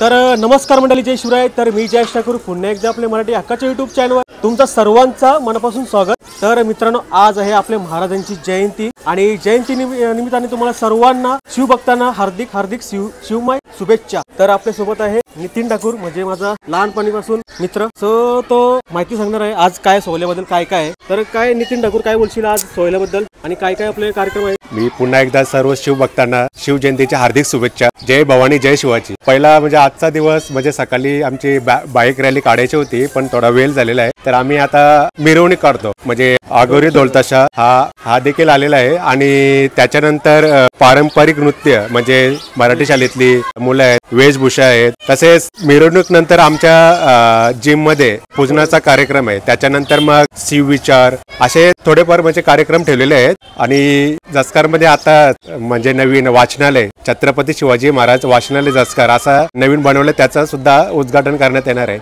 तर नमस्कार मंडळी, जय शिवराय. तर मी जयेश ठाकूर पुन्हा एकदा आपल्या मराठी हक्काच्या यूट्यूब चॅनलवर तुमचं सर्वांचा मनापासून स्वागत. तर मित्रांनो, आज आहे आपल्या महाराजांची जयंती आणि जयंती निमित्ताने तुम्हाला सर्वांना शिवभक्तांना हार्दिक हार्दिक शिवमय शुभेच्छा. तर आपल्या सोबत आहे नितीन ठाकूर, म्हणजे माझा लहानपणीपासून मित्र. सो तो माहिती सांगणार आहे आज काय सोहळ्याबद्दल काय काय आहे. तर काय नितीन ठाकूर, काय बोलशील आज सोहळ्याबद्दल आणि काय काय आपले कार्यक्रम आहेत? मी पुन्हा एकदा सर्व शिवभक्तांना शिवजयंतीच्या हार्दिक शुभेच्छा. जय भवानी जय शिवाजी. पहिला म्हणजे आजचा दिवस म्हणजे सकाळी आमची बाईक रॅली काढायची होती, पण थोडा वेळ झालेला आहे. तर आम्ही आता मिरवणूक काढतो, म्हणजे आगोरी ढोलताशा हा देखील आलेला आहे. आणि त्याच्यानंतर पारंपरिक नृत्य म्हणजे मराठी शाळेतली मुलं आहेत, वेशभूषा आहेत. तसेच मिरवणूक नंतर आमच्या जिम मध्ये पूजनाचा कार्यक्रम आहे. त्याच्यानंतर मग शिवविचार असे थोडेफार म्हणजे कार्यक्रम ठेवलेले आहेत. आणि जसकार मध्ये आता म्हणजे नवीन वाचनालय छत्रपती शिवाजी महाराज वाचनालय जसकार असा नवीन बनवलं, त्याचं सुद्धा उद्घाटन करण्यात येणार आहे.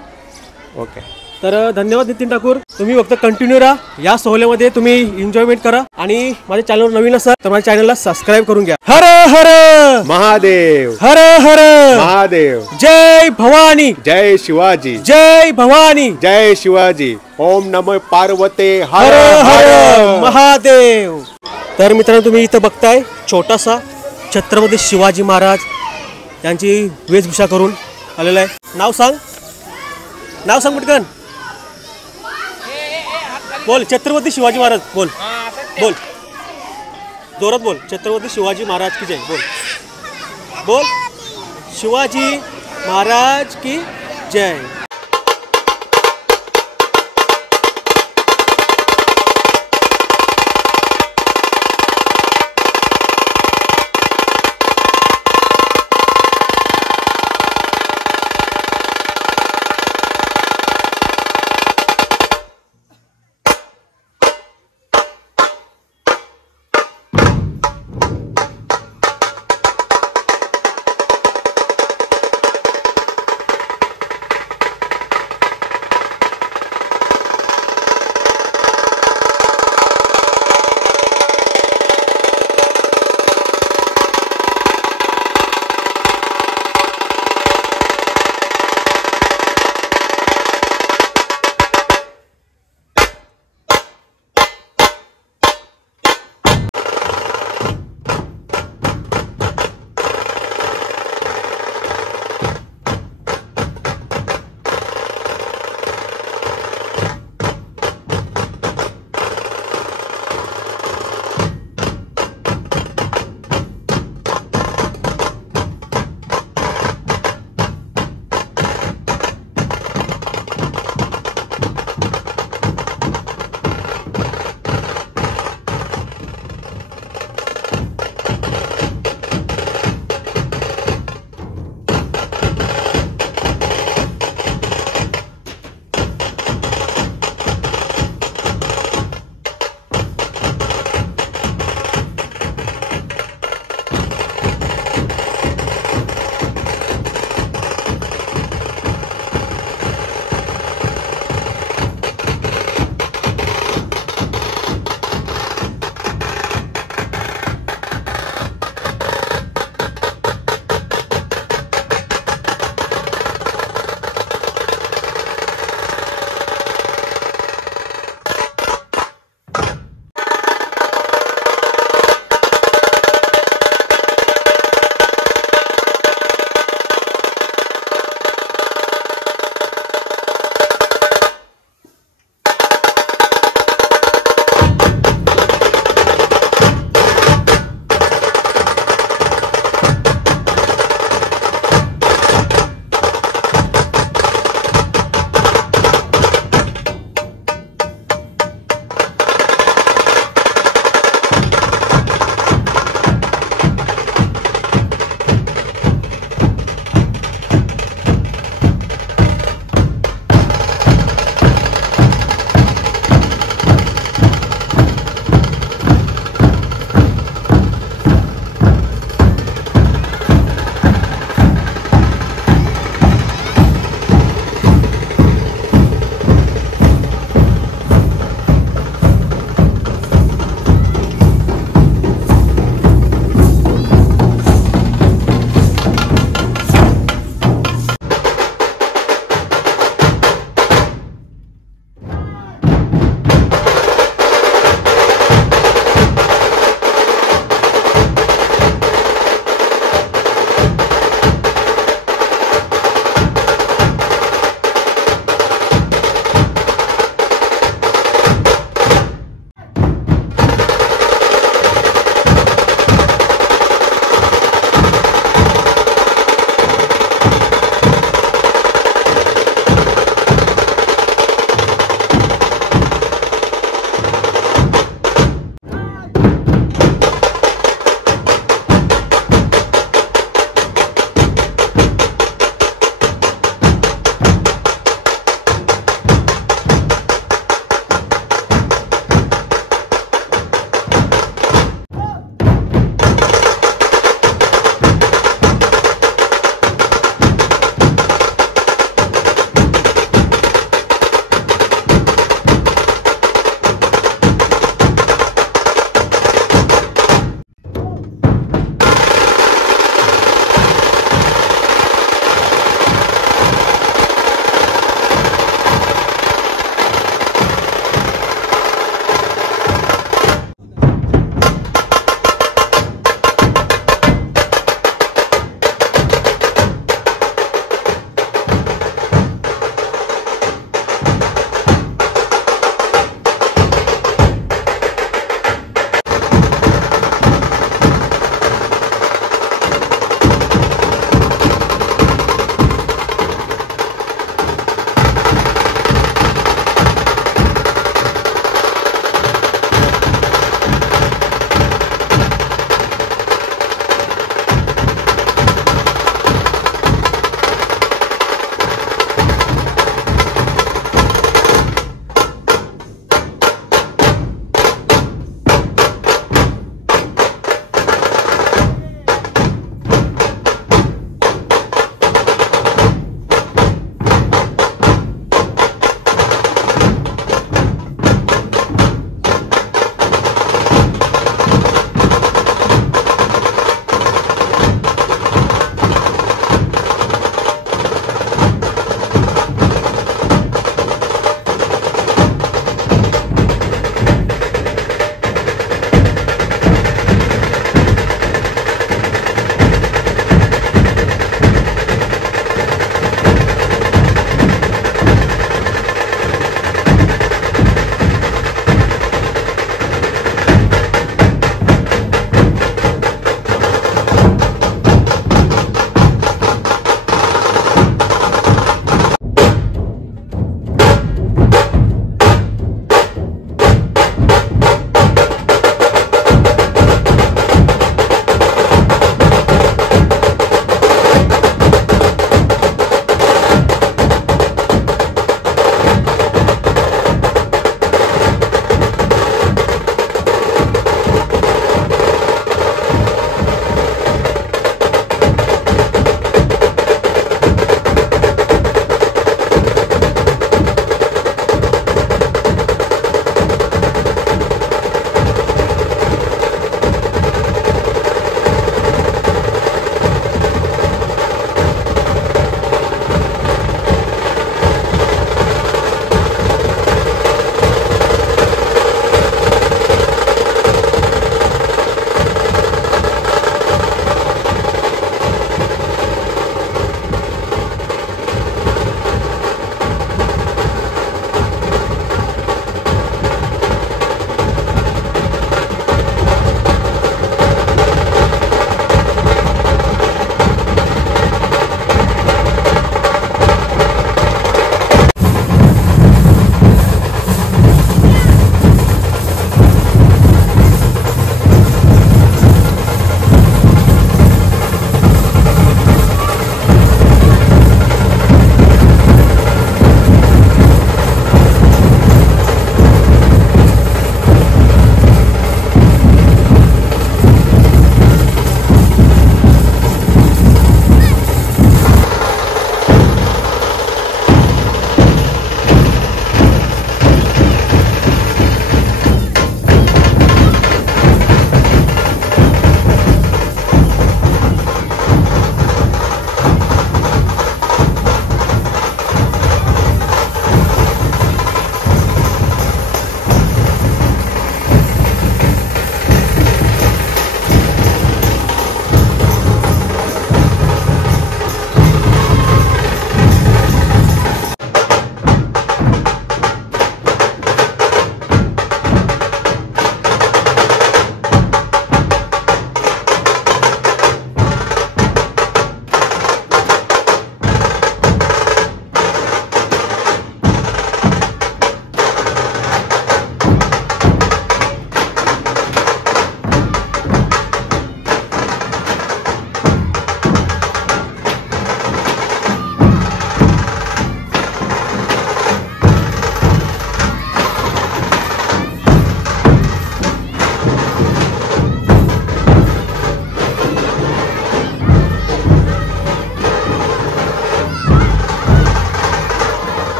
ओके, तर धन्यवाद नितीन ठाकूर. तुम्ही फक्त कंटिन्यू राहा या सोहळ्यामध्ये, तुम्ही एन्जॉयमेंट करा. आणि माझ्या चॅनलवर नवीन असाल तर माझ्या चॅनलला सबस्क्राईब करून घ्या. हर हर महादेव, हर हर महादेव. जय भवानी, जय शिवाजी, जय भवानी, जय शिवाजी. ओम नमः पार्वते हर हर महादेव. तर मित्रांनो, तुम्ही इथं बघताय छोटासा छत्रपती शिवाजी महाराज यांची वेशभूषा करून आलेला आहे. नाव सांग, नाव सांग पटकन. बोल, छत्रपती शिवाजी महाराज. बोल बोल, जोरात बोल. छत्रपती शिवाजी महाराज की जय. बोल बोल, शिवाजी महाराज की जय.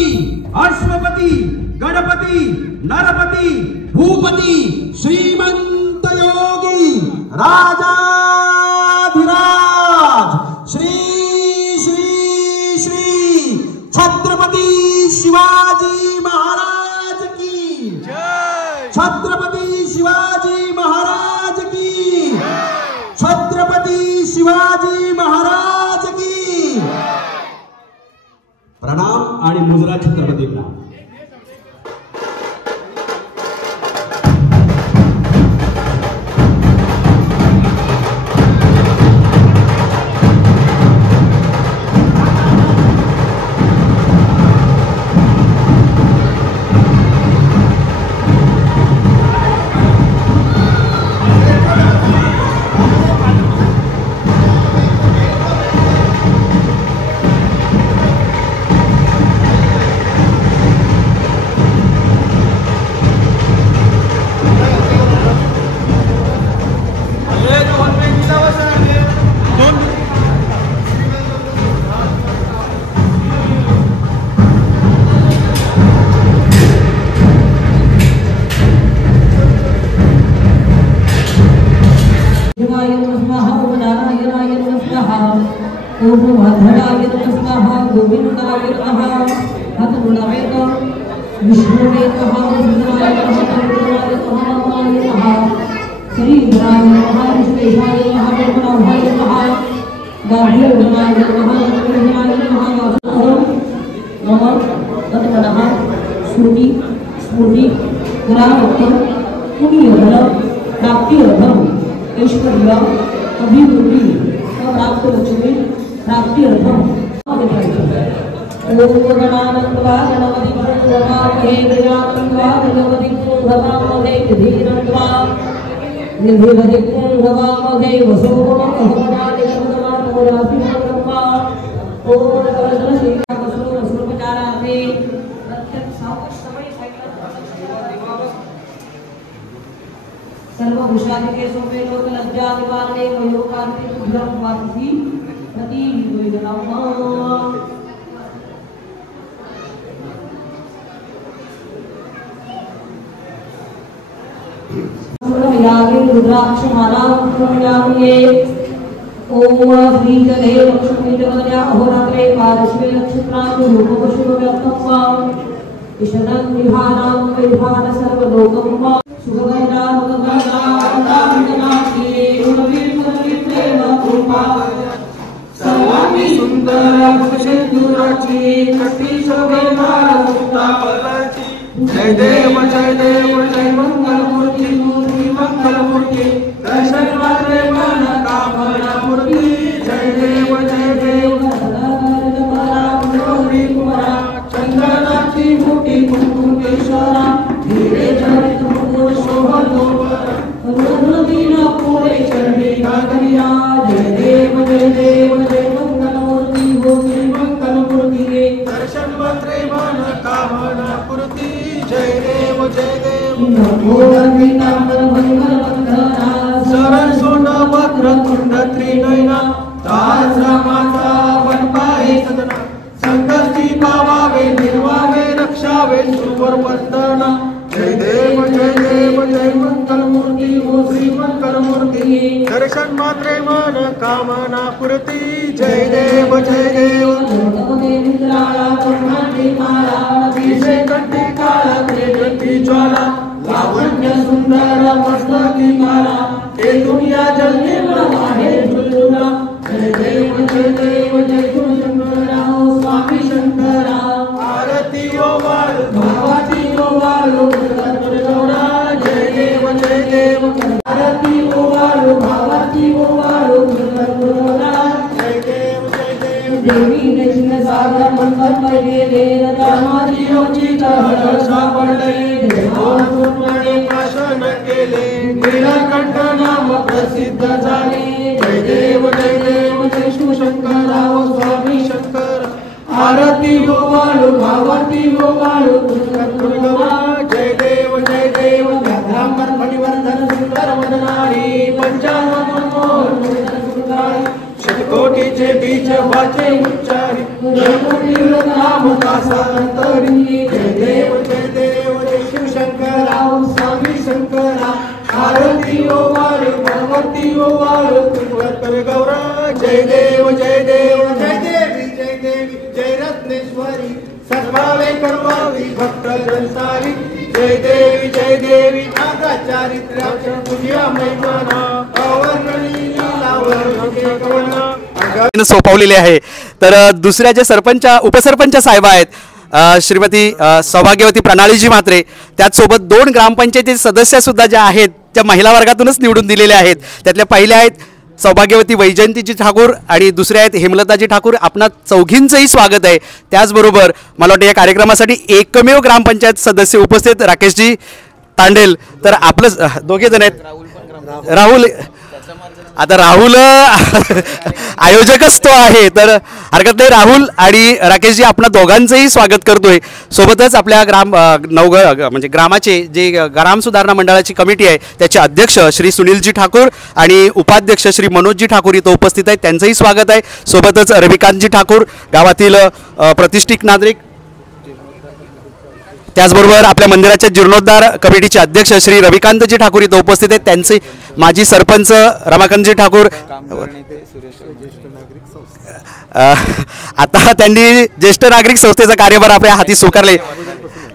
गणपती अश्वपती गणपती नरपती भूपती श्रीमंत योगी राजाधिराज श्री श्री श्री छत्रपती शिवाजी महाराज की जय। छत्रपती शिवाजी महाराज की छत्रपती शिवाजी महाराज की प्रणाम आणि मुजरा छत्रपतींना। ओम भद्राय नमः गोविंदाय नमः हतुणाय नमः विष्णुवे नमः रुद्राय नमः करुणाय नमः श्रीधराय नमः विष्णुवेशाय नमः ब्रह्मणाय नमः गाढ्योदनाय नमः कृष्णाय नमः ओम नमः तत्मनः श्रुति स्मृति ग्रामत्व पुण्यबल प्राप्त्यर्थम ऐश्वर्य अभिवृद्धि प्राप्त लक्ष्मी प्राप्ति अर्थम ओम गणानंदवा गणपति प्रभवामहे गणानंदवा गणपति प्रभवामहे धीरंदवा निधिवदि प्रभवामहे वसोमहमनादि शब्दमानोरासि ब्रह्मा ओम कलश वस्त्रोपचारार्थे प्रत्यक्ष समय सर्व भूषादिके सोमे लोक लज्जा निवारणे वयोकार्ति तुभ्यं वासी प्रति वेदनम यागे रुद्राक्ष माला पुण्याये ओम श्री जले लक्ष्मी जगन्या अहोरात्रे पार्श्वे नक्षत्रांत रूपवशुभ व्यक्तम ईशनं विहानं विहान सर्वलोकम सुभद्रा मुद्रा नामनाकी गुणवीर प्रेम कृपा सर्वांगी सुंदर सिंदूराची कटी शोभे मारुतावलाची जय देव जय मंगल मूर्ती मूर्ती मंगल मूर्ती दर्शन मात्रे मन कामना मूर्ती जय देव गौरी कुमारा चंद्रनाथी मूर्ती कुंकुमेश्वरा धीरे चरित मुकुट शोभतो रुद्रदीना पूरे चंडी नागरिया जय देव जय मंगल मूर्ति हो श्री मंगल मूर्ति दर्शन मात्रे मन कामना पूर्ति जय देव नमो गंगाधर मंगल वंदना सरल सोना वक्र तुंड त्रिनयना ताजा माता वनपाहे सदना संकष्टी पावावे निर्वावे रक्षावे सुवर वंदना जय देव जय मंगल मूर्ति हो श्री मंगल मूर्ति दर्शन मात्रे मन कामना पूर्ति जय देव निद्राला ब्रह्मांडी माला विषय कंठी काला त्रिगंठी ज्वाला लावण्य सुंदर मस्तकी माला हे दुनिया जलने वाला है झुलझुला जय देव जय शंकरा स्वामी शंकरा आरती ओ वाळू भावाती ओ वाळू जय देव आरती ओ वाळू भावाती ओ वाळू जय देव देवी कृष्ण सागर मंगल पहिले रामाची उचित हळ सापडले देवाने भाषण केले नीलकंठ नाम प्रसिद्ध झाले जय देव जय शिवशंकरा स्वामी शंकर आरती हो वाळू भावाती हो वाळू जय देव व्याघ्रांबर फणिवर्धन सुंदर वदनारी पंचानन मोर शतकोटीचे बीज वाचे उच्चारी मुखासंतरी जय देव जय शिवशंकरा स्वामी शंकरा आरती ओवाळ भगवती ओवाळ तुझ्यावर गौरव जय देव जय देवी जय रत्नेश्वरी सर्वावे कर्मावी भक्त जनसारी जय देवी नागा चारित्र्याच्या तुझ्या महिमा अवर्णनीय सोपवलेले आहे। तर दुसऱ्या जे उपसरपंच साहेब आहेत श्रीमती सौभाग्यवती प्रणालीजी म्हात्रे, त्याचसोबत 2 ग्रामपंचायती सदस्य सुद्धा ज्या आहेत त्या महिला वर्गातूनच निवडून दिलेल्या आहेत। त्यातल्या पहिल्या आहेत सौभाग्यवती वैजयंतीजी ठाकूर आणि दुसऱ्या आहेत हेमलताजी ठाकूर। आपणा चौघींचंही स्वागत आहे। त्याचबरोबर मला वाटतं या कार्यक्रमासाठी एकमेव ग्रामपंचायत सदस्य उपस्थित राकेशजी तांडेल। तर आपलं दोघे जण आहेत राहुल, आता राहुल आयोजकच तो आहे तर हरकत नाही। राहुल आणि राकेशजी आपण दोघांचंही स्वागत करतोय। सोबतच आपल्या म्हणजे ग्रामाचे जे ग्राम सुधारणा मंडळाची कमिटी आहे त्याचे अध्यक्ष श्री सुनीलजी ठाकूर आणि उपाध्यक्ष श्री मनोजजी ठाकूर इथं उपस्थित आहेत, त्यांचंही स्वागत आहे। सोबतच रविकांतजी ठाकूर गावातील प्रतिष्ठित नागरिक, त्याचबरोबर आपल्या मंदिराच्या जीर्णोद्धार कमिटीचे अध्यक्ष श्री रविकांतजी ठाकूर इथं उपस्थित आहेत, त्यांचे माजी सरपंच रमाकांतजी ठाकूर। आता त्यांनी ज्येष्ठ नागरिक संस्थेचा कार्यभार आपल्या हाती स्वीकारले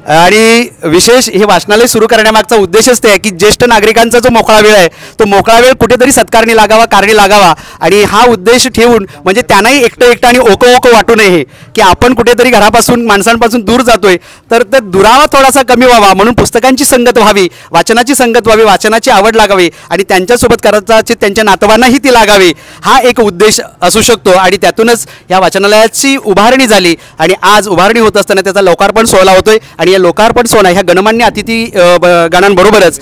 आणि विशेष हे वाचनालय सुरू करण्यामागचा उद्देशच ते आहे की ज्येष्ठ नागरिकांचा जो मोकळा वेळ आहे तो मोकळा वेळ कुठेतरी सत्कारणी लागावा, कारणी लागावा आणि हा उद्देश ठेवून म्हणजे त्यांनाही एकटं आणि ओको वाटू नये की आपण कुठेतरी घरापासून माणसांपासून दूर जातोय, तर दुरावा थोडासा कमी व्हावा म्हणून पुस्तकांची संगत व्हावी, वाचनाची संगत व्हावी, वाचनाची आवड लागावी आणि त्यांच्यासोबत कदाचित त्यांच्या नातवांनाही ती लागावी, हा एक उद्देश असू शकतो। आणि त्यातूनच या वाचनालयाची उभारणी झाली आणि आज उभारणी होत असताना त्याचा लोकार्पण सोहळा होतोय आणि या लोकार्पण सोहळा ह्या गणमान्य अतिथी गणांबरोबरच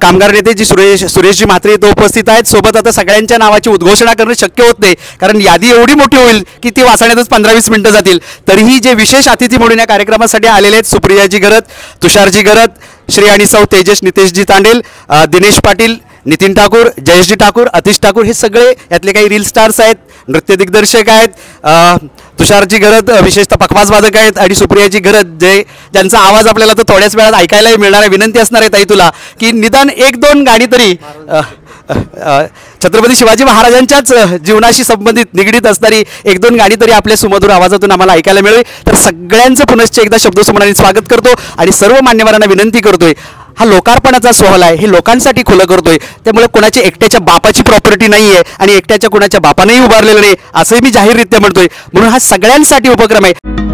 कामगार नेते जी सुरेशजी म्हात्रे इथं उपस्थित आहेत। सोबत आता सगळ्यांच्या नावाची उद्घोषणा करणं शक्य होत नाही कारण यादी एवढी मोठी होईल की ती वाचण्यातच 15-20 मिनिटं जातील। तरीही जे विशेष अतिथी म्हणून या कार्यक्रमासाठी आलेले आहेत सुप्रियाजी गरत, तुषारजी गरत, श्री आणि सौ तेजस नितेशजी तांडेल, दिनेश पाटील, नितीन ठाकूर, जयेशजी ठाकूर, अतिश ठाकूर हे सगळे यातले काही रील स्टार्स आहेत, नृत्य दिग्दर्शक आहेत। तुषारजी गरत विशेषतः पखवाज वादक आहेत आणि सुप्रियाजी गरत ज्यांचा आवाज आपल्याला तर थोड्याच वेळात ऐकायलाही मिळणार आहे। विनंती असणार आहे ताई तुला की निदान 1-2 गाणी तरी छत्रपती शिवाजी महाराजांच्याच जीवनाशी संबंधित निगडीत असणारी 1-2 गाणी तरी आपल्या सुमधुर आवाजातून आम्हाला ऐकायला मिळेल। तर सगळ्यांचं पुनश्च एकदा शब्दसुमनाने स्वागत करतो आणि सर्व मान्यवरांना विनंती करतोय, हा लोकार्पणाचा सोहळा आहे, हे लोकांसाठी खुलं करतोय, त्यामुळे कोणाच्या एकट्याच्या बापाची प्रॉपर्टी नाही आहे आणि एकट्याच्या कोणाच्या बापानेही उभारलेलं नाही असंही मी जाहीररित्या म्हणतोय, म्हणून हा सगळ्यांसाठी उपक्रम आहे।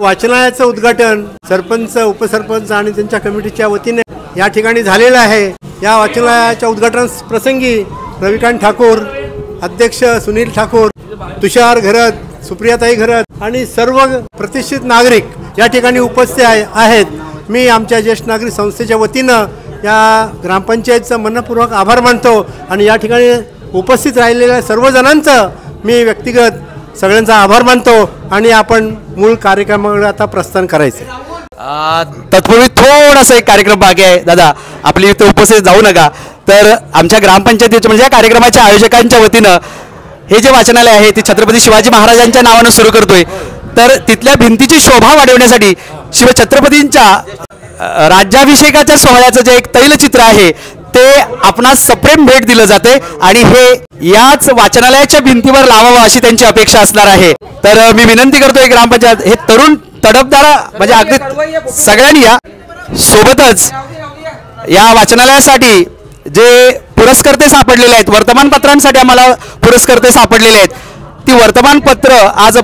वाचनालयाचं उद्घाटन सरपंच, उपसरपंच आणि त्यांच्या कमिटीच्या वतीने या ठिकाणी झालेलं आहे। या वाचनालयाच्या उद्घाटन प्रसंगी रविकांत ठाकूर, अध्यक्ष सुनील ठाकूर, तुषार घरत, सुप्रियाताई घरत आणि सर्व प्रतिष्ठित नागरिक या ठिकाणी उपस्थित आहेत. मी आमच्या ज्येष्ठ नागरिक संस्थेच्या वतीनं या ग्रामपंचायतचं मनपूर्वक आभार मानतो आणि या ठिकाणी उपस्थित राहिलेल्या सर्वजणांचं मी व्यक्तिगत सगळ्यांचा आभार मानतो आणि आपण मूळ कार्यक्रमाकडे आता प्रस्थान करायचं. तत्पूर्वी थोडासा एक कार्यक्रम बाकी आहे दादा, आपली इथे उपस्थित जाऊ नका. तर आमच्या ग्रामपंचायतीच्या म्हणजे या कार्यक्रमाच्या आयोजकांच्या वतीनं हे जे वाचनालय आहे ते छत्रपती शिवाजी महाराजांच्या नावानं सुरू करतोय. तर तिथल्या भिंतीची शोभा वाढवण्यासाठी शिवछत्रपतींच्या राज्याभिषेकाच्या सोहळ्याचं जे एक तैलचित्र आहे ते आपणास सप्रेम भेट दिलं जाते आणि हे याच वाचनालयाच्या भिंतीवर लावावं अशी त्यांची अपेक्षा असणार आहे. तर मी विनंती करतोय ग्रामपंचायत हे तरुण तडफदार म्हणजे अगदी सगळ्यांनी या सोबतच या वाचनालयासाठी जे पुरस्कर्ते सापडलेले आहेत, वर्तमानपत्रांसाठी आम्हाला पुरस्कर्ते सापडलेले आहेत, ती वर्तमानपत्र आज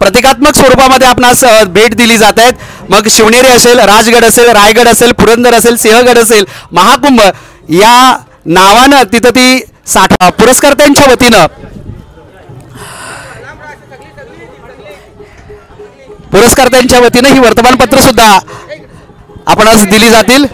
प्रतिकात्मक स्वरूपामध्ये आपणास भेट दिली जात आहेत. मग शिवनेरी असेल, राजगड असेल, रायगड असेल, पुरंदर असेल, सिंहगड असेल, महाकुंभ या नावानं तिथं ती पुरस्कर्त्यांच्या वतीनं ही वर्तमानपत्र सुद्धा आपणास दिली जातील.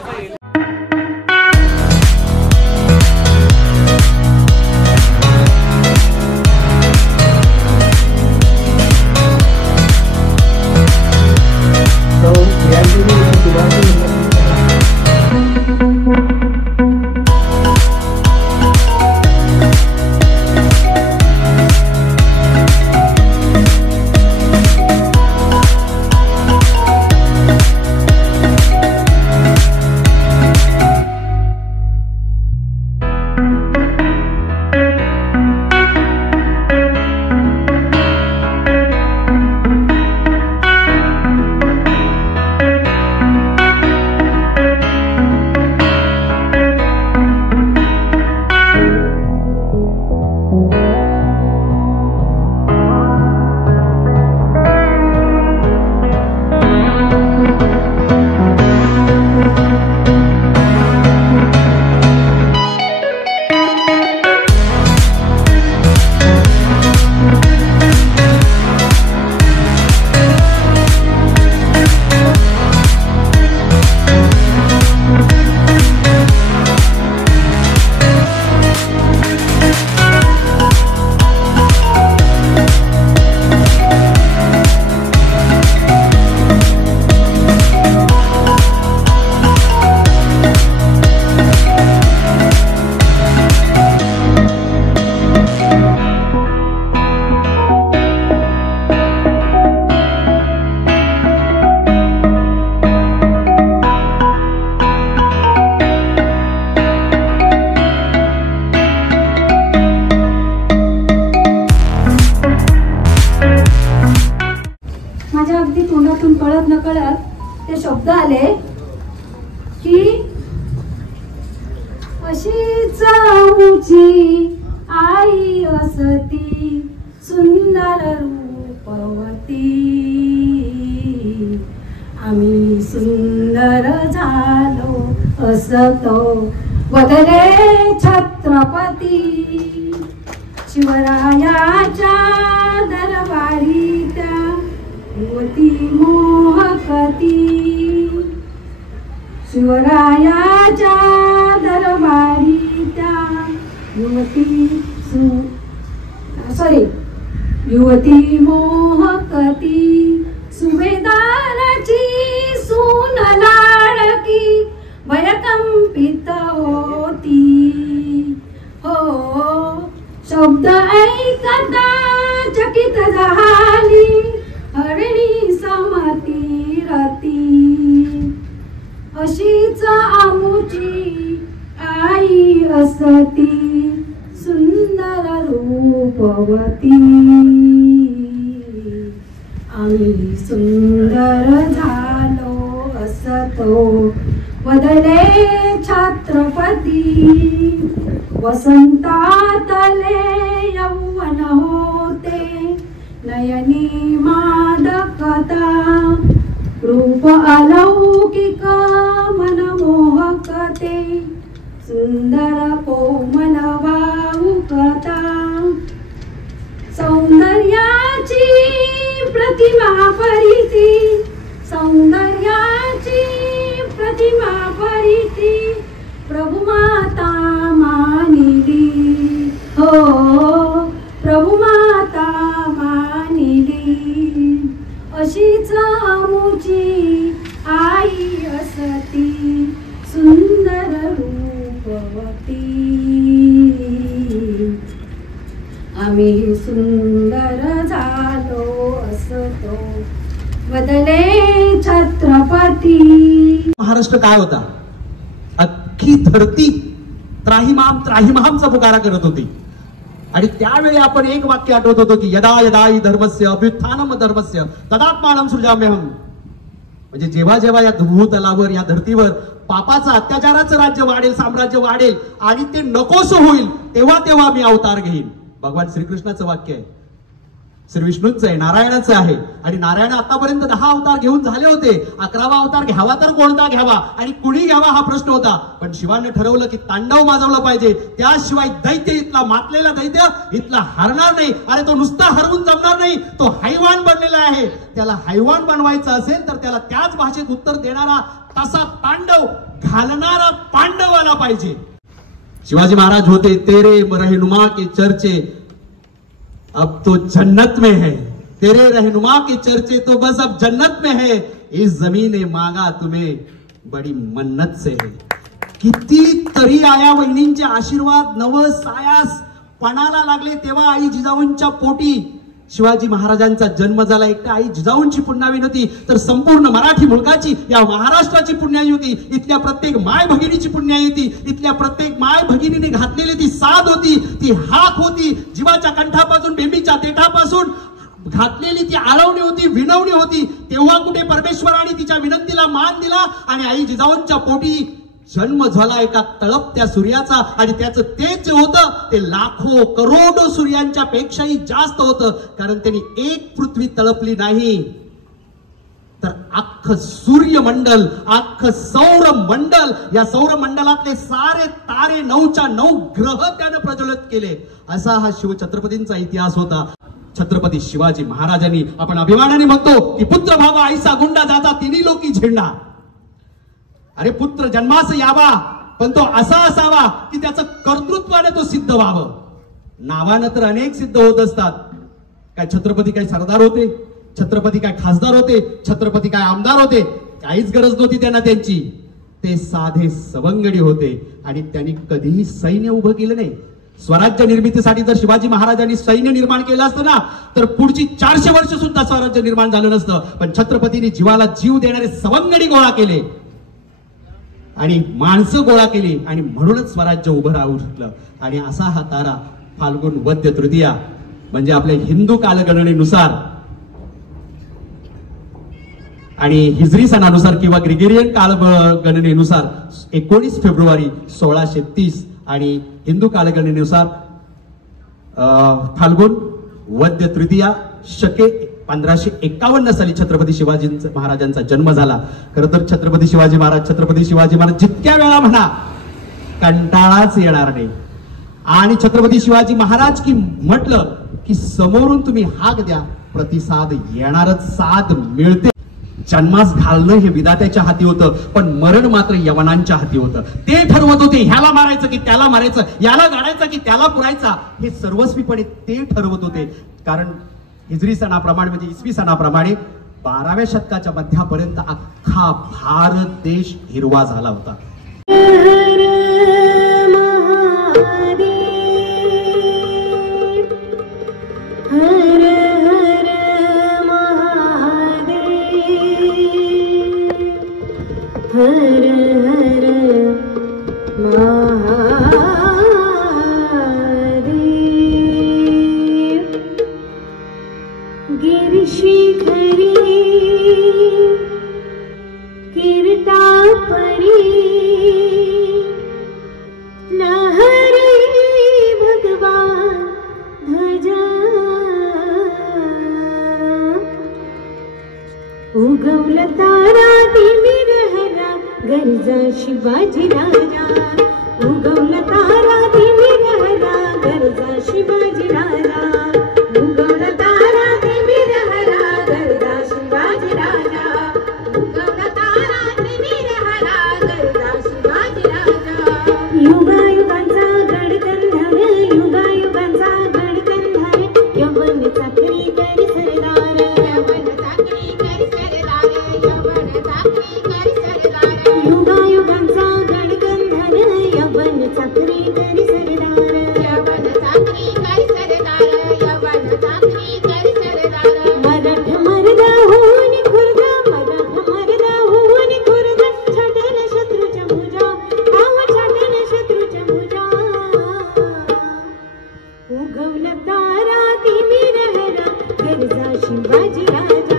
कळत नकळत ते शब्द आले की अशीच आमची आई असती सुंदर रूपवती, आम्ही सुंदर झालो असतो बदले छत्रपती शिवरायाच्या दरबारी त्या युवती मोहकती, शिवरायाच्या दरबारी त्या युवती मोहकती, सुभेदाराची सून लाडकी भयकंपित होती. हो शब्द ऐकता चकित झाली हरणी समती रती, अशीच आमुची आई असती सुंदर रूपवती, आम्ही सुंदर झालो असतो बदले छत्रपती, वसंतातले यौवन होते नयनी मादकता, रूप अलौकिक मनमोहकते सुंदर कोमल भावुकता, सौंदर्याची प्रतिमा प्रभू माता मानिली अशीच आमुची आई असती सुंदर रूपवती आम्ही सुंदर झालो असतो बदले छत्रपती. महाराष्ट्र काय होता? अख्खी धरती त्राहिमाम त्राहिमामचा पुकारा करत होती. आणि त्यावेळी आपण एक वाक्य आठवत होतो की यदा यदा हि धर्मस्य अभ्युत्थानम धर्मस्य तदात्मानं सृजाम्यहम. म्हणजे जेव्हा जेव्हा या भूतलावर या धर्तीवर पापाचं अत्याचाराचं राज्य वाढेल, साम्राज्य वाढेल आणि ते नकोसं होईल, तेव्हा तेव्हा मी अवतार घेईन. भगवान श्रीकृष्णाचं वाक्य आहे, श्री विष्णूंचं आहे, नारायणाचं आहे. आणि नारायण आतापर्यंत 10 अवतार घेऊन झाले होते. 11वा अवतार घ्यावा तर कोणता घ्यावा आणि कुणी घ्यावा हा प्रश्न होता. पण शिवाने ठरवलं की तांडव माजवलं पाहिजे, त्याशिवाय दैत्य इथला मातलेला दैत्य इथला हरणार नाही. अरे तो नुसता हरवून जमणार नाही, तो हैवान बनलेला आहे. त्याला हैवान बनवायचं असेल तर त्याला त्याच भाषेत उत्तर देणारा, तसा तांडव घालणारा पांडव आला पाहिजे. शिवाजी महाराज होते तेरे रहनुमा के चर्चे अब तो जन्नत में है, तेरे रहनुमा के चर्चे तो बस अब जन्नत में है. इस जमीने मांगा तुम्हें बड़ी मन्नत से है. कितीतरी आया वहिनींचे आशीर्वाद नवस सायास पणाला लागले तेव्हा आई जिजाऊंच्या पोटी शिवाजी महाराजांचा जन्म झाला. एकटा आई जिजाऊंची पुण्यावी नव्हती तर संपूर्ण मराठी मुलकाची, या महाराष्ट्राची पुण्यावी होती. इथल्या प्रत्येक माय भगिनीची पुण्यावी होती. इथल्या प्रत्येक माय भगिनीने घातलेली ती साध होती, ती हाक होती, जीवाच्या कंठापासून बेंबीच्या देठापासून घातलेली ती आळवणी होती, विनवणी होती. तेव्हा कुठे परमेश्वराने तिच्या विनंतीला मान दिला आणि आई जिजाऊंच्या पोटी जन्म झाला एका तळपत्या सूर्याचा. आणि त्याचं तेज जे होतं ते लाखो करोडो सूर्यांच्या पेक्षाही जास्त होतं. कारण त्यांनी एक पृथ्वी तळपली नाही तर अख्खं सूर्यमंडल, अख्खं सौरमंडल, या सौरमंडलातले सारे तारे 9च्या 9 ग्रह त्यानं प्रज्वलित केले. असा हा शिवछत्रपतींचा इतिहास होता. छत्रपती शिवाजी महाराजांनी, आपण अभिमानाने म्हणतो की पुत्र भावा आईसा गुंडा जाता तिन्ही लोकी झेंडा. अरे पुत्र जन्मास यावा पण तो असा असावा की त्याचं कर्तृत्वाने तो सिद्ध व्हावं. नावानं तर अनेक सिद्ध होत असतात. काय छत्रपती काय सरदार होते, छत्रपती काय खासदार होते, छत्रपती काय आमदार होते, काहीच गरज नव्हती त्यांना त्यांची. ते साधे सवंगडी होते आणि त्यांनी कधीही सैन्य उभं केलं नाही. स्वराज्य निर्मितीसाठी जर शिवाजी महाराजांनी सैन्य निर्माण केलं असतं ना तर पुढची 400 वर्ष सुद्धा स्वराज्य निर्माण झालं नसतं. पण छत्रपतींनी जीवाला जीव देणारे सवंगडी गोळा केले आणि माणसं गोळा केली आणि म्हणूनच स्वराज्य उभं राहू शकलं. आणि असा हा तारा फाल्गुन वद्य तृतीया म्हणजे आपल्या हिंदू कालगणनेनुसार आणि हिजरी सणानुसार किंवा ग्रेगोरियन कालगणनेनुसार 19 फेब्रुवारी 1630 आणि हिंदू कालगणनेनुसार फाल्गुन वद्य तृतीया शके 1551 साली छत्रपती शिवाजी महाराजांचा जन्म झाला. खरं तर छत्रपती शिवाजी महाराज जितक्या वेळा म्हणा कंटाळाच येणार नाही. आणि छत्रपती शिवाजी महाराज की म्हटलं की समोरून तुम्ही हाक द्या, प्रतिसाद येणारच, साथ मिळते. जन्मास घालणं हे विधात्याच्या हाती होतं पण मरण मात्र यवनांच्या हाती होतं. ते ठरवत होते ह्याला मारायचं की त्याला मारायचं, याला गाडायचं की त्याला पुरायचा, हे सर्वस्वीपणे ते ठरवत होते. कारण हिजरी सणाप्रमाणे म्हणजे इसवी सणाप्रमाणे 12व्या शतकाच्या मध्यापर्यंत अख्खा भारत देश हिरवा झाला होता. उगवला तारा तिमिर हरा गरजा शिवाजी राजा. उगवला तारा तिमिर हरा गरजा शिवाजी राजा. उगवला तारा तिमिर हरा गरजा शिवाजी राजा. उगवला तारा तिमिर हरा गरजा शिवाजी राजा. युगायुगांचा गड कंधार युगायुगांचा गणगंधार यवन चाकरी कर सरदार यवन चाकरी कर सरदार यवन चाकरी कर सरदार युगायुगांचा गणगंधार यवन चाकरी कर सरदार यवन चाकरी कर सरदार यवन चाकरी कर सरदार मराठ मर्दा होऊन खुर्द मराठ मर्दा होऊन खुर्द छाटेल शत्रूच्या भुजा आव छाटेल शत्रूच्या भुजा उगवला तारा तिमिर हरा गरजा शिवाजी राजा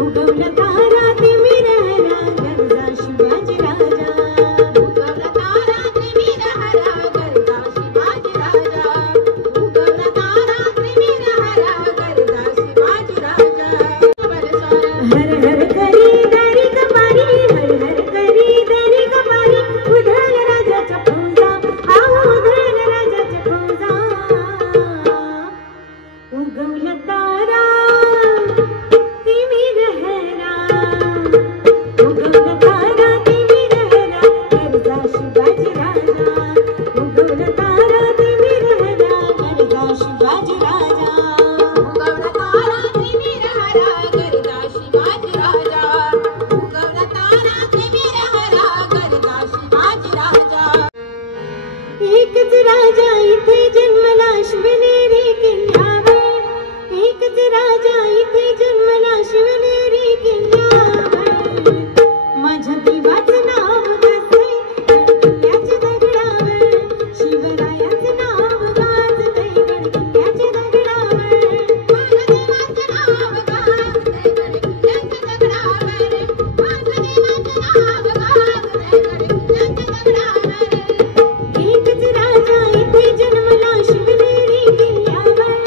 उगवला तारा तिमिर हरा गरजा शिवाजी राजा उगवला तारा तिमिर हरा गरजा शिवाजी राजा उगवला तारा तिमिर हरा गरजा शिवाजी राजा हर हर करी दरी कपारी हर हर करी दरी कपारी उधळ राजाच्या फौजा आव उधळ राजाच्या फौजा उगवला तारा तिमिर हरा उगवला तारा तिमिर हरा गरजा शिवाजी राजा उगवला तारा तिमिर हरा गरजा शिवाजी राजा उगवला तारा तिमिर हरा गरजा शिवाजी राजा उगवला तारा तिमिर हरा गरजा शिवाजी राजा एकच राजा इथे जन्मला शिवनेरी किल्ल्यावर एकच राजा इथे जन्मला शिवनेरी किल्ल्यावर माझ्या देवाचं नाव गाजतंय गडकिल्ल्याच्या दगडावर शिवरायाचं नाव गाजतंय गडकिल्ल्याच्या दगडावर माझ्या देवाचं नाव गाजतंय गडकिल्ल्याच्या दगडावर माझ्या देवाचं नाव गाजतंय गडकिल्ल्याच्या दगडावर एकच राजा इथे जन्मला शिवनेरी किल्ल्यावर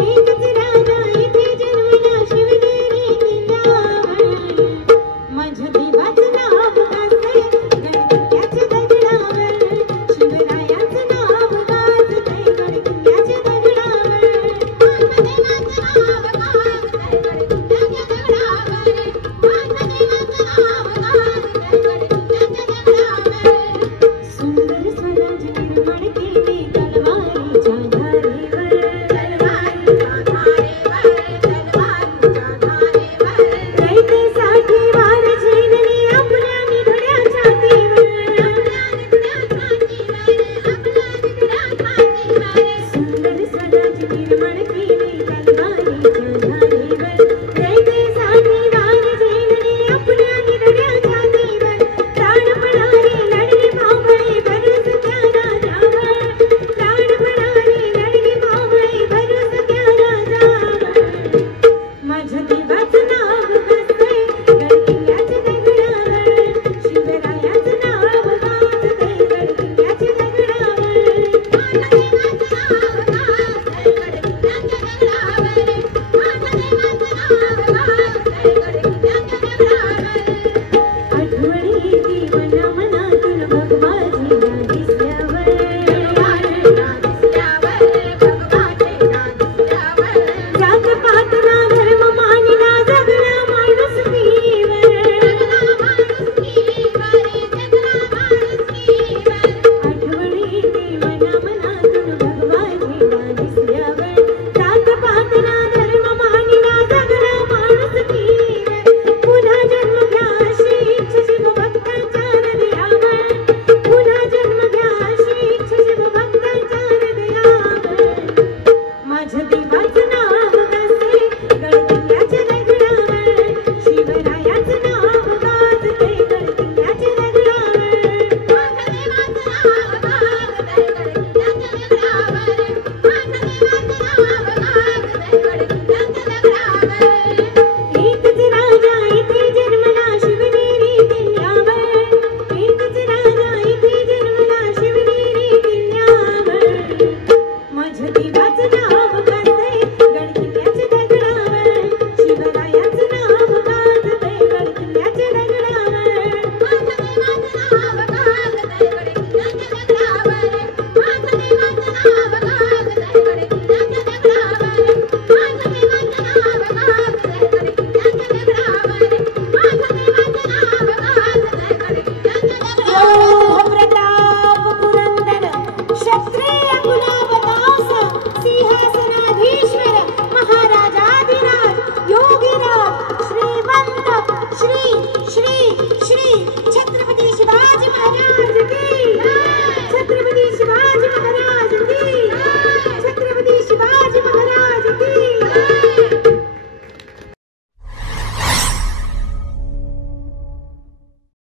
एकच राजा इथे जन्मला शिवनेरी किल्ल्यावर माझ्या देवाचं नाव गाजतंय गडकिल्ल्याच्या दगडावर शिवरायाचं नाव गाजतंय गडकिल्ल्याच्या दगडावर माझ्या देवाचं नाव गाजतंय गडकिल्ल्याच्या दगडावर माझ्या देवाचं नाव गाजतंय गडकिल्ल्याच्या दगडावर सुंदर स्वराज निर्माण केले तलवारीच्या धारेवर तलवारीच्या धारेवर तलवारीच्या धारेवर रयतेसाठी वार झेलले आपल्या निधड्या छातीवर आपल्या निधड्या छातीवर आपल्या निधड्या छातीवर सुंदर स्वराज निर्माण केले तलवारीच्या धारेवर रयतेसाठी वार झेलले आपल्या निधड्या छातीवर प्राण पडाले लढले भावळे भरस त्या राजावर प्राण पडाले लढले भावळे भरस त्या राजावर माझ्या देवाचं नाव गाजतंय गडकिल्ल्याच्या दगडावर शिवरायाचं नाव गाजतंय गडकिल्ल्याच्या दगडावर माझ्या देवाचं नाव गाजतंय गडकिल्ल्याच्या दगडावर माझ्या देवाचं नाव गाजतंय गडकिल्ल्याच्या दगडावर आठवणी येती मना मनातून भगवाजीला दिसल्यावर जात पात ना धर्म मानिला जगला माणूस कीवर आठवणी येती मना मनातून भगवाजीला दिसल्यावर जात पात ना धर्म मानिला जगला माणूस कीवर पुन्हा जन्म घ्या अशी इच्छा शिवभक्तांच्या हृदयावर पुन्हा जन्म घ्या अशी इच्छा शिवभक्तांच्या हृदयावर माझ्या देवाचं नाव गाजतंय गडकिल्ल्याच्या दगडावर शिवरायाचं नाव गाजतंय गडकिल्ल्याच्या दगडावर माझ्या देवाचं नाव गाजतंय गडकिल्ल्याच्या दगडावर माझ्या देवाचं नाव गाजतंय गडकिल्ल्याच्या दगडावर एकच राजा इथे जन्मला शिवनेरी किल्ल्यावर एकच राजा इथे जन्मला शिवनेरी किल्ल्यावर माझ्या देवाचं